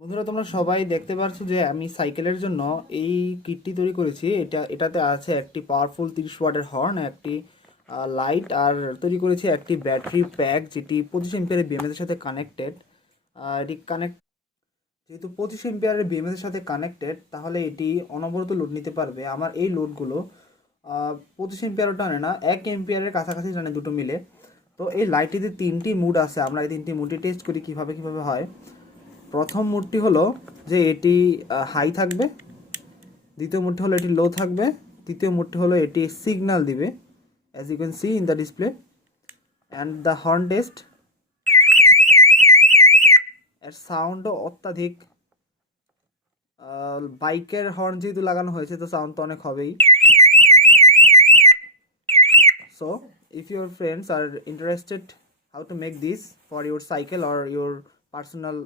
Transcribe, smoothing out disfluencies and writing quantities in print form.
বন্ধুরা, তোমরা সবাই দেখতে পাচ্ছ যে আমি সাইকেলের জন্য এই কিটটি তৈরি করেছি। এটাতে আছে একটি পাওয়ারফুল 30 ওয়াটের হর্ন, একটি লাইট, আর তৈরি করেছি একটি ব্যাটারি প্যাক যেটি 25 এম্পিয়ারের বিএমএস এর সাথে কানেক্টেড। এটি কানেক্ট যেহেতু 25 এম্পিয়ারের বিএমএস এর সাথে কানেক্টেড, তাহলে এটি অনবরত লোড নিতে পারবে। আমার এই লোডগুলো 25 এম্পিয়ারও টানে না, 1 এম্পিয়ারের কাছাকাছি টানে দুটো মিলে। তো এই লাইটটিতে 3টি মুড আছে, আমরা এই 3টি মুডটি টেস্ট করি কিভাবে কিভাবে হয়। প্রথম মোডটি হলো যে এটি হাই থাকবে, দ্বিতীয় মোডটি হলো এটি লো থাকবে, তৃতীয় মোডটি হলো এটি সিগন্যাল দিবে, as you can see in the display. And the horn test, এর সাউন্ডও অত্যাধিক। বাইকের হর্ন যেহেতু লাগানো হয়েছে, তো সাউন্ড তো অনেক হবেই। So if your friends are interested how to make this for your cycle or your personal